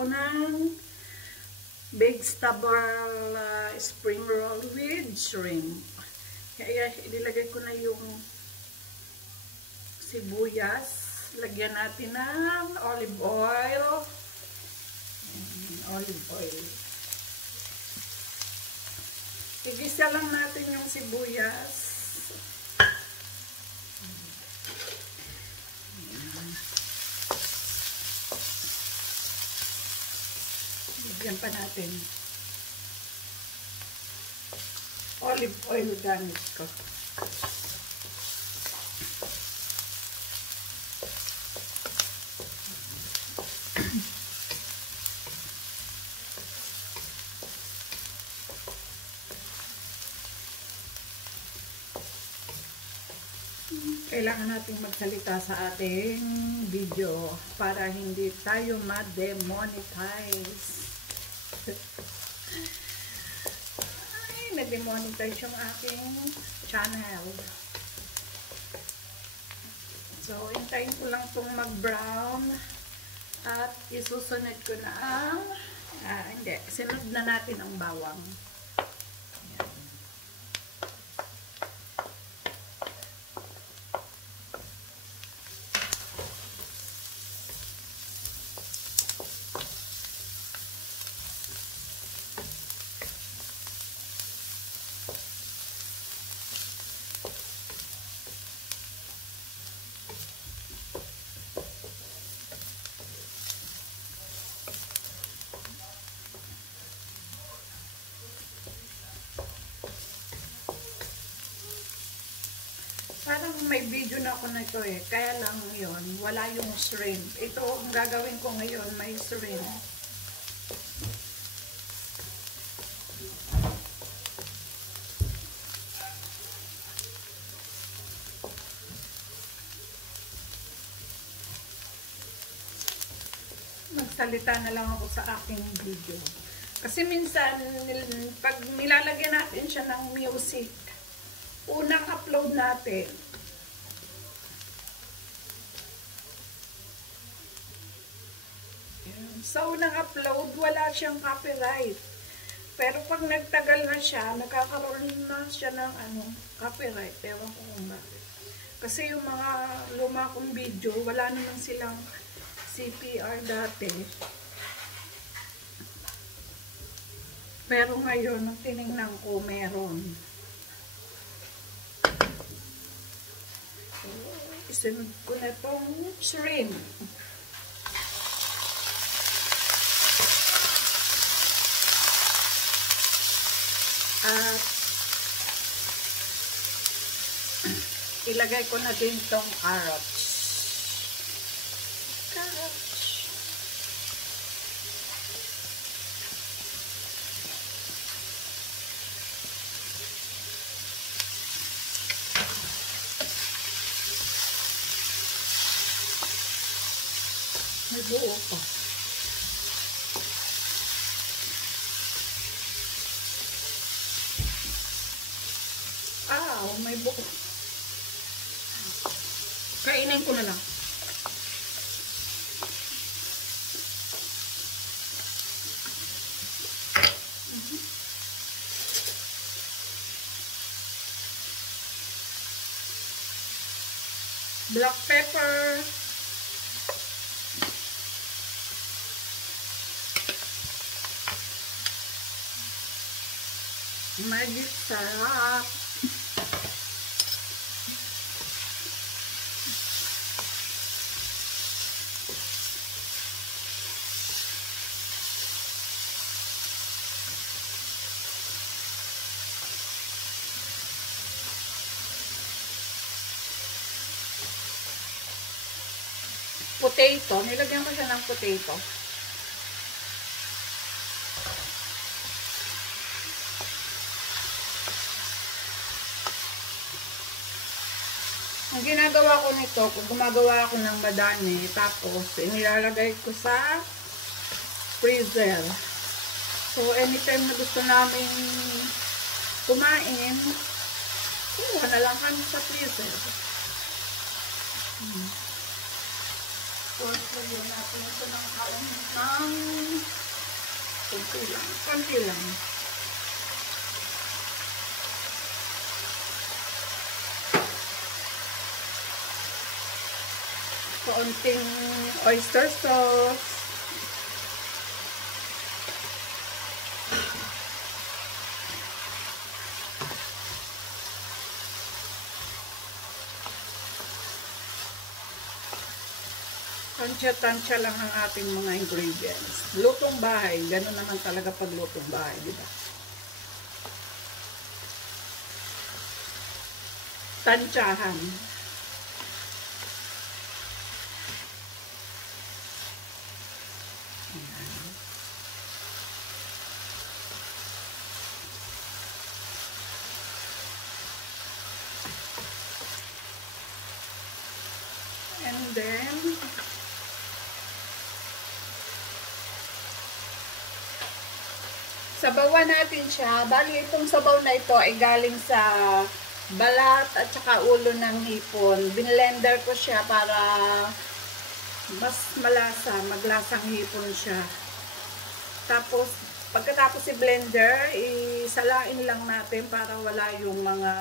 ako ng vegetable spring roll with shrimp. Kaya ilagay ko na yung sibuyas. Lagyan natin ng olive oil. Olive oil. Igisa lang natin yung sibuyas. Lagyan pa natin olive oil gamit ko. Kailangan nating magsalita sa ating video para hindi tayo ma-demonetize. Ay, na-demonetize yung aking channel. So, hintayin ko lang itong mag-brown at isusunod ko na ang hindi, sinunod na natin ang bawang. Parang may video na ako na ito kaya lang yun, wala yung shrimp. Ito, ang gagawin ko ngayon, may shrimp. Magsalita na lang ako sa aking video. Kasi minsan, pag nilalagyan natin siya ng music, unang upload natin, sa unang upload, wala siyang copyright. Pero pag nagtagal na siya, nakakaroon na siya ng copyright. Ewan ko kung bakit. Kasi yung mga luma kong video, wala naman silang CPR dati. Pero ngayon, nung tinignan ko, meron. Isunod ko na itong shrimp. At ilagay ko na din itong carrots. May buo pa. May buo. Kainin ko na lang. Black pepper. Magic sarap. Potato. Nilagyan ko siya ng potato. Ang ginagawa ko nito, kung gumagawa ako ng madami, tapos inilalagay ko sa freezer. So, anytime na gusto namin kumain, kuha na lang kami sa freezer. Tapos, lagyan natin ito ng kaunting Kunti lang. Kunti lang. Kaunting oyster sauce. Tansya-tansya lang ang ating mga ingredients. Lutong bahay. Ganun naman talaga pag lutong bahay, di ba? Tansyahan. And then, sabawan natin siya. Bali, itong sabaw na ito ay galing sa balat at saka ulo ng hipon. Binlender ko siya para mas malasa, maglasang hipon siya. Tapos, pagkatapos i-blender, isalain lang natin para wala yung mga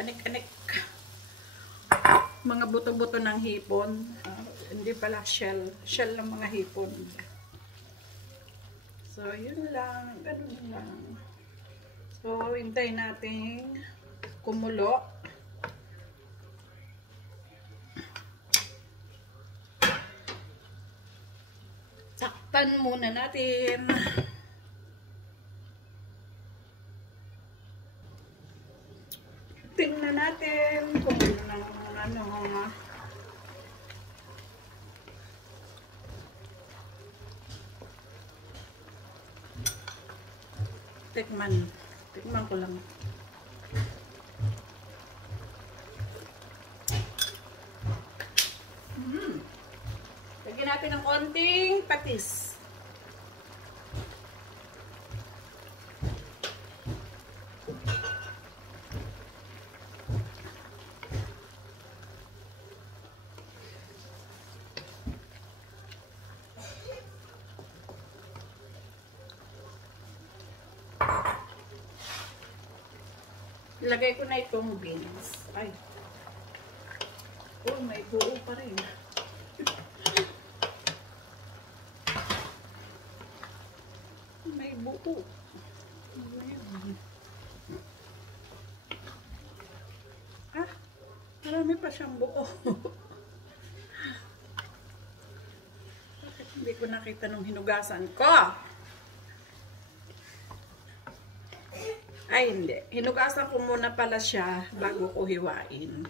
anik-anik, mga buto-buto ng hipon. Hindi pala shell ng mga hipon. So, yun lang. Ganun lang. So, hintayin natin kumulo. Saktan muna natin. Tingnan natin kung ano. Tikman ko lang. Lagyan natin ng konting patis. Ilagay ko na itong beans. Ay. Oh, may buo pa rin. May buo. Ah, marami pa siyang buo. Bakit hindi ko nakita nung hinugasan ko? Ay, hindi. Hinugasan ko muna pala siya bago ko hiwain.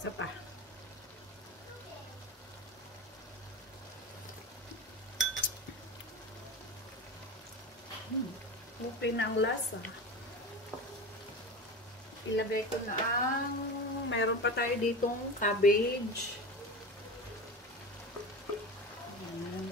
Isa pa. Okay na ang lasa. Ilagay ko na ang mayroon pa tayo ditong cabbage. Ayan.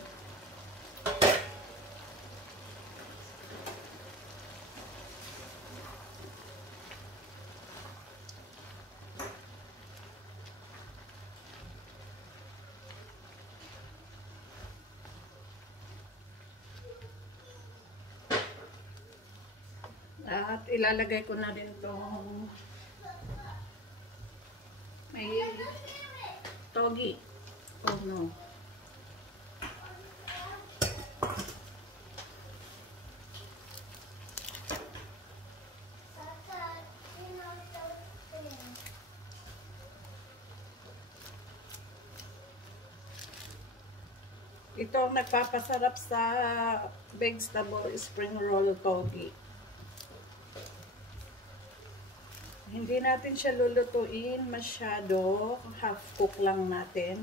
At ilalagay ko na din itong may togi. Oh no. Ito ang nagpapasarap sa vegetable spring roll togi. Hindi natin siya lulutuin masyado. Half cook lang natin.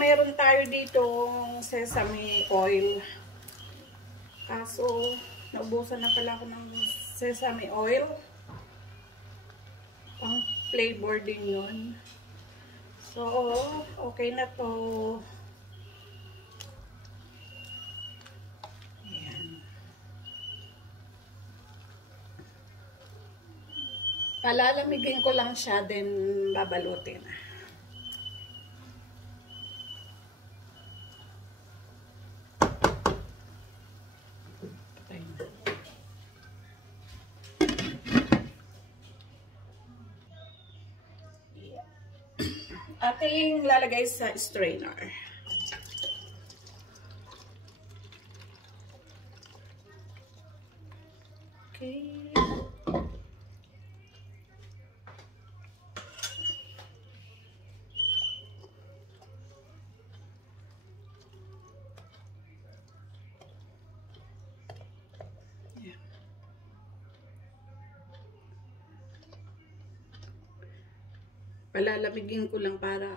meron tayo dito sesame oil. Kaso, naubusan na pala ako ng sesame oil. Pang flavor din yun. So, okay na to. Ayan. Palalamigin ko lang siya, then babalutin. Ating lalagay sa strainer. Okay. Palalamigin ko lang para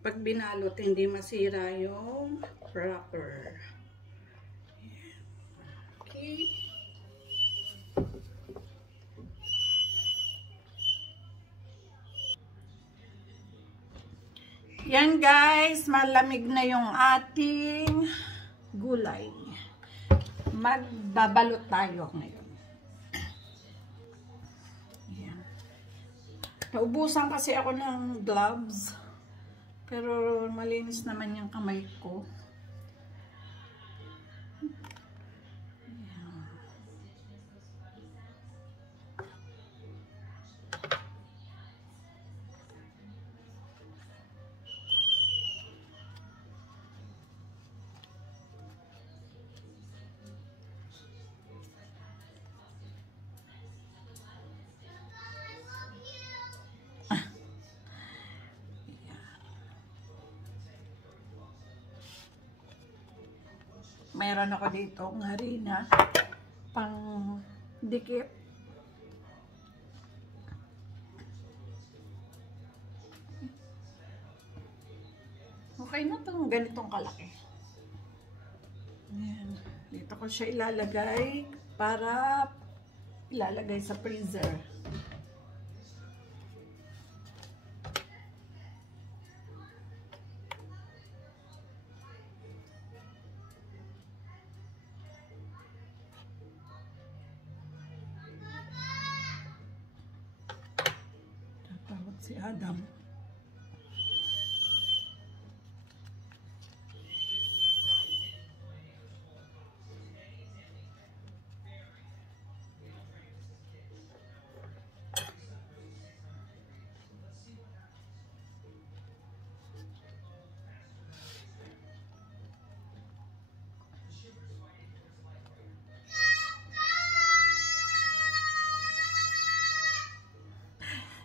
pag binalot hindi masira yung wrapper. Okay. Yan guys, malamig na yung ating gulay. Magbabalot tayo ngayon. Naubusan kasi ako ng gloves. Pero malinis naman yung kamay ko. Mayroon ako dito ng harina pang dikit. Okay na itong ganitong kalaki. Ayan. Dito ko siya ilalagay para ilalagay sa freezer. Si Adam.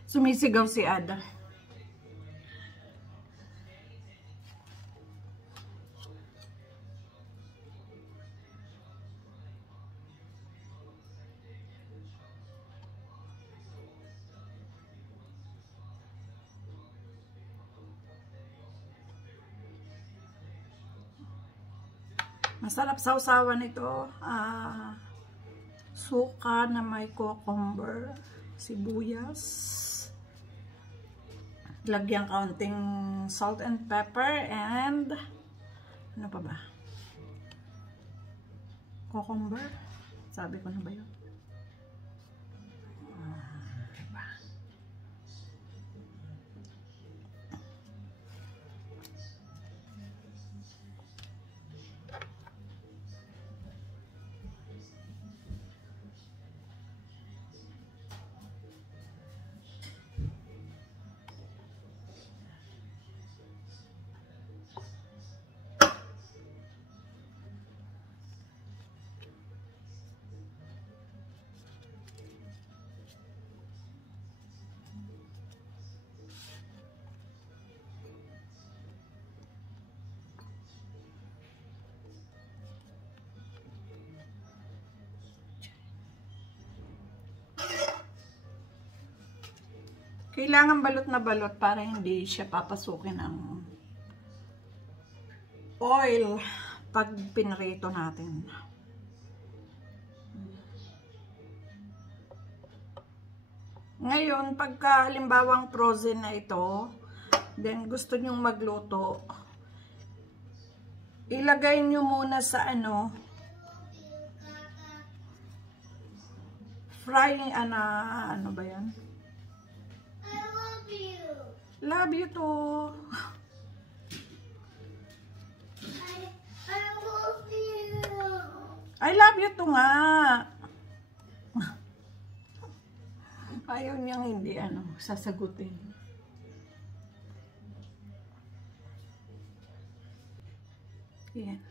Sumisigaw si Ada. Masarap sausawan ito. Suka na may cucumber, sibuyas. Lagyan kaunting salt and pepper and ano pa ba? Cucumber. Sabi ko na ba yun? Kailangan balot na balot para hindi siya papasukin ng oil pag pinrito natin. Ngayon, pagka halimbawang frozen na ito, then gusto nyong magluto, ilagay nyo muna sa frying, ano ba yan? I love you. Love you too. I love you. I love you too nga. Ayaw niyang hindi sasagutin. Yan.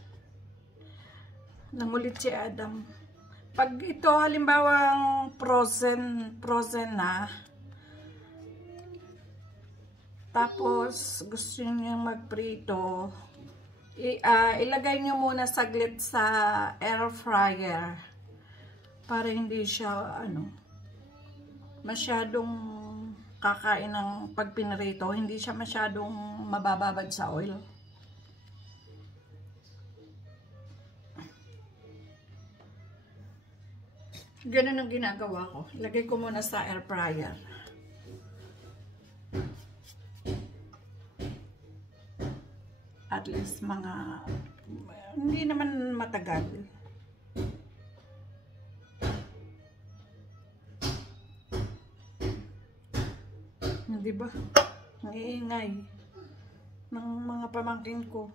Nangulit si Adam. Pag ito halimbawang frozen na, tapos gusto niyo magprito, ilagay niyo muna saglit sa air fryer para hindi siya masyadong kakain ng pag pinrito, hindi siya masyadong mabababad sa oil. Ganun ang ginagawa ko. Lagay ko muna sa air fryer. At least hindi naman matagal. Diba? Ang iingay ng mga pamangkin ko.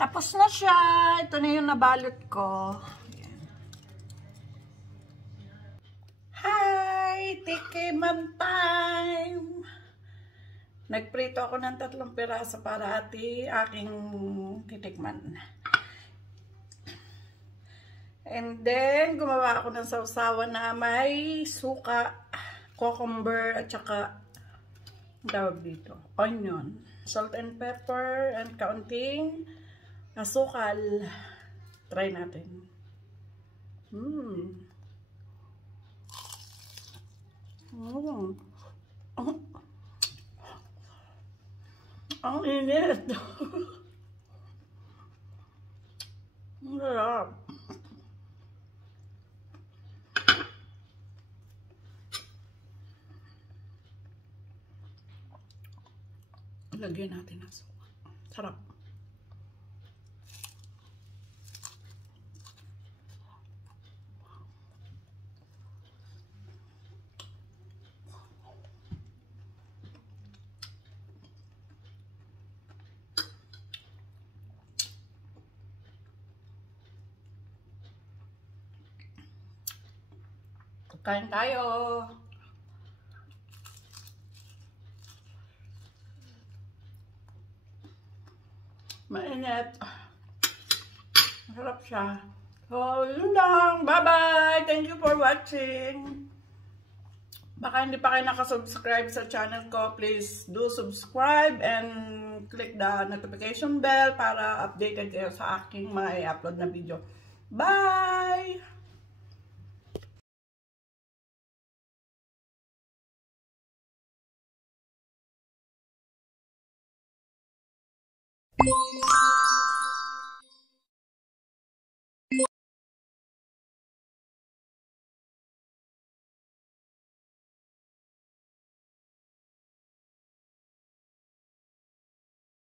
Tapos na siya. Ito na yung nabalot ko. Ayan. Hi! Tikiman time! Nagprito ako ng 3 piraso para aking titikman. And then, gumawa ako ng sausawan na may suka, cucumber, at saka tawag dito, onion, salt and pepper, and kaunting asukal. Try natin. Ang init. Ang sarap. Lagyan natin ng suka. Sarap. Kain tayo. Mainit. Masarap siya. So, yun lang. Bye-bye. Thank you for watching. Baka hindi pa kayo nakasubscribe sa channel ko, please do subscribe and click the notification bell para updated kayo sa aking mga i-upload na video. Bye!